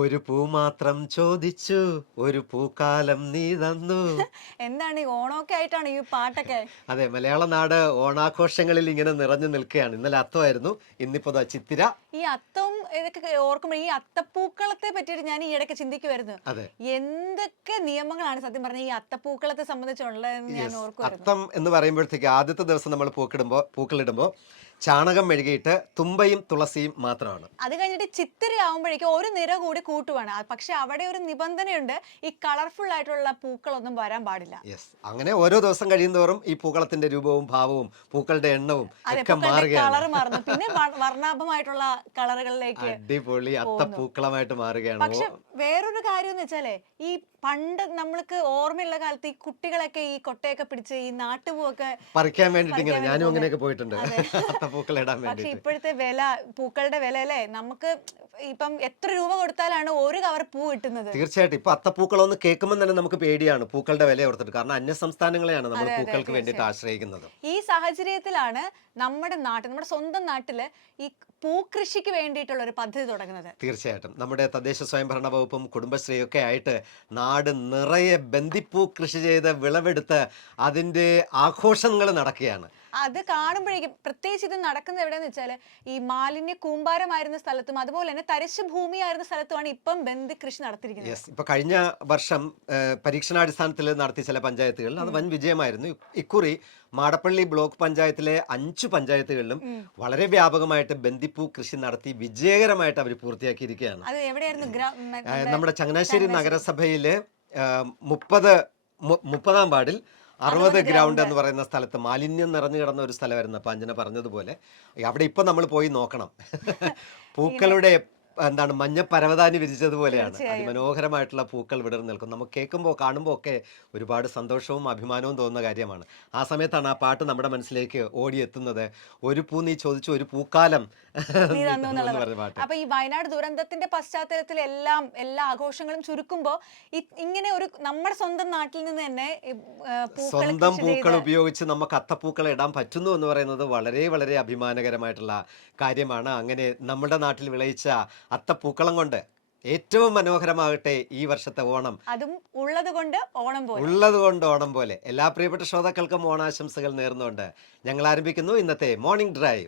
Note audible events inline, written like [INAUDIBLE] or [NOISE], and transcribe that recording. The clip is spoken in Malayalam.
ഒരു പൂ മാത്രം ചോദിച്ചു ഒരു പൂക്കാലം നീ തന്നു. എന്താണ് ഈ ഓണമൊക്കെ ആയിട്ടാണ് ഈ പാട്ടൊക്കെ? അതെ മലയാള നാട് ഓണാഘോഷങ്ങളിൽ ഇങ്ങനെ നിറഞ്ഞു നിൽക്കുകയാണ്. ഇന്നലെ അത്തമായിരുന്നു ഇന്നിപ്പോ ദാ ചിത്തിര. ഈ അത്തം ഇതൊക്കെ ഓർക്കുമ്പോൾ ഈ അത്തപ്പൂക്കളത്തെ പറ്റിയിട്ട് ഞാൻ ഈ ഇടയ്ക്ക് ചിന്തിക്കുമായിരുന്നു അതെ. എന്തൊക്കെ നിയമങ്ങളാണ് സത്യം പറഞ്ഞ ഈ അത്തപ്പൂക്കളത്തെ സംബന്ധിച്ചുള്ളതെന്ന് ഞാൻ. ഓർക്കുമായിരുന്നു അത്തം എന്ന് പറയുമ്പോഴത്തേക്ക് ആദ്യത്തെ ദിവസം നമ്മൾ പൂക്കിടുമ്പോ പൂക്കളിടുമ്പോ ചാണകം മെഴുകിയിട്ട് തുമ്പയും തുളസിയും മാത്രമാണ്. അത് കഴിഞ്ഞിട്ട് ചിത്തിര ആവുമ്പോഴേക്കും ഒരു നിര കൂടി കൂട്ടുവാണ്. പക്ഷെ അവിടെ ഒരു നിബന്ധനയുണ്ട് ഈ കളർഫുൾ ആയിട്ടുള്ള പൂക്കളൊന്നും വരാൻ പാടില്ല. യെസ് അങ്ങനെ ഓരോ ദിവസം കഴിയുന്തോറും ഈ പൂക്കളത്തിന്റെ രൂപവും ഭാവവും പൂക്കളുടെ എണ്ണവും അതെ ഒക്കെ പൂക്കളുടെ മാറുകയാണ്. കളർ മാറുന്നു. പിന്നെ വ- വർണാഭമായിട്ടുള്ള കളറുകളിലേക്ക് അടിപൊളി അത്തപ്പൂക്കളമായിട്ട് മാറുകയാണ്. പക്ഷെ വേറൊരു കാര്യം എന്ന് വെച്ചാലേ ഈ പണ്ട് നമ്മൾക്ക് ഓർമ്മയുള്ള കാലത്ത് ഈ കുട്ടികളൊക്കെ ഈ കൊട്ടയൊക്കെ പിടിച്ച് ഈ നാട്ടുപൂവൊക്കെ പറിക്കാൻ വേണ്ടിട്ട് ഇങ്ങനെ ഞാനും അങ്ങനെയൊക്കെ പോയിട്ടുണ്ട്. [LAUGHS] അത്തപ്പൂക്കൾ ഇടാൻ പക്ഷെ വേണ്ടിട്ട് ഇപ്പോഴത്തെ വില പൂക്കളുടെ വില അല്ലേ നമുക്ക് ഇപ്പം എത്ര രൂപ കൊടുത്താലാണ് ഒരു കവർ പൂ കിട്ടുന്നത്. തീർച്ചയായിട്ടും. ഇപ്പൊ അത്തപ്പൂക്കളൊന്ന് കേൾക്കുമ്പോൾ തന്നെ നമുക്ക് പേടിയാണ്. പൂക്കളുടെ വില ഓർത്തിട്ട് കാരണം അന്യ സംസ്ഥാനങ്ങളെയാണ് നമ്മൾ പൂക്കൾക്ക് വേണ്ടിയിട്ട് ആശ്രയിക്കുന്നത്. ഈ സാഹചര്യത്തിലാണ് നമ്മുടെ നാട്ടിൽ നമ്മുടെ സ്വന്തം നാട്ടിൽ ഈ പൂക്കൃഷിക്ക് വേണ്ടിയിട്ടുള്ള ഒരു പദ്ധതി തുടങ്ങുന്നത്. തീർച്ചയായിട്ടും. നമ്മുടെ തദ്ദേശ സ്വയംഭരണ വകുപ്പും കുടുംബശ്രീയൊക്കെ ആയിട്ട് നാട് നിറയെ ബന്ദിപ്പൂ കൃഷി ചെയ്ത് വിളവെടുത്ത് അതിന്റെ ആഘോഷങ്ങൾ നടക്കുകയാണ്. അത് കാണുമ്പോഴേക്കും പ്രത്യേകിച്ച് ഇത് നടക്കുന്നത് എവിടെയെന്ന് വെച്ചാൽ ഈ മാലിന്യ കൂമ്പാരമായിരുന്ന സ്ഥലത്തും അതുപോലെ തന്നെ തരിശു ഭൂമിയായിരുന്ന സ്ഥലത്തുമാണ് ഇപ്പം ബന്ധി കൃഷി നടത്തിയിരിക്കുന്നത്. ഇപ്പൊ കഴിഞ്ഞ വർഷം പരീക്ഷണാടിസ്ഥാനത്തിൽ നടത്തിയ ചില പഞ്ചായത്തുകളിൽ അത് വൻ വിജയമായിരുന്നു. ഇക്കുറി മാടപ്പള്ളി ബ്ലോക്ക് പഞ്ചായത്തിലെ അഞ്ചു പഞ്ചായത്തുകളിലും വളരെ വ്യാപകമായിട്ട് ബന്ദിപ്പൂ കൃഷി നടത്തി വിജയകരമായിട്ട് അവർ പൂർത്തിയാക്കിയിരിക്കുകയാണ്. നമ്മുടെ ചങ്ങനാശ്ശേരി നഗരസഭയിലെ മുപ്പത് മുപ്പതാം വാർഡിൽ അറുപത് ഗ്രൗണ്ട്. എന്ന് പറയുന്ന സ്ഥലത്ത് മാലിന്യം നിറഞ്ഞു കിടന്ന ഒരു സ്ഥലമായിരുന്നു. അപ്പൊ അഞ്ജന പറഞ്ഞതുപോലെ അവിടെ ഇപ്പൊ നമ്മൾ പോയി നോക്കണം. [LAUGHS] പൂക്കളുടെ എന്താണ് മഞ്ഞ പരവതാനി വിരിച്ചതുപോലെയാണ്. അതിമനോഹരമായിട്ടുള്ള പൂക്കൾ വിടർന്നു നിൽക്കും നമുക്ക് കേൾക്കുമ്പോൾ കാണുമ്പോൾ ഒക്കെ ഒരുപാട് സന്തോഷവും അഭിമാനവും തോന്നുന്ന കാര്യമാണ്. ആ സമയത്താണ് ആ പാട്ട് നമ്മുടെ മനസ്സിലേക്ക് ഓടിയെത്തുന്നത്. ഒരു പൂ നീ ചോദിച്ചു ഒരു പൂക്കാലം അപ്പൊ ഈ വയനാട് ദുരന്തത്തിന്റെ പശ്ചാത്തലത്തിൽ എല്ലാം എല്ലാ ആഘോഷങ്ങളും ചുരുക്കുമ്പോ ഇങ്ങനെ ഒരു നമ്മുടെ സ്വന്തം നാട്ടിൽ നിന്ന് തന്നെ സ്വന്തം പൂക്കൾ ഉപയോഗിച്ച് നമുക്ക് അത്തപ്പൂക്കൾ ഇടാൻ പറ്റുന്നു എന്ന് പറയുന്നത് വളരെ വളരെ അഭിമാനകരമായിട്ടുള്ള കാര്യമാണ്. അങ്ങനെ നമ്മുടെ നാട്ടിൽ വിളയിച്ച അത്തപ്പൂക്കളം കൊണ്ട് ഏറ്റവും മനോഹരമാകട്ടെ ഈ വർഷത്തെ ഓണം. അതും ഉള്ളത് കൊണ്ട് ഓണം പോലെ. ഉള്ളത് കൊണ്ട് ഓണം പോലെ. എല്ലാ പ്രിയപ്പെട്ട ശ്രോതാക്കൾക്കും ഓണാശംസകൾ നേർന്നുകൊണ്ട് ഞങ്ങൾ ആരംഭിക്കുന്നു ഇന്നത്തെ മോർണിംഗ് ഡ്രൈവ്.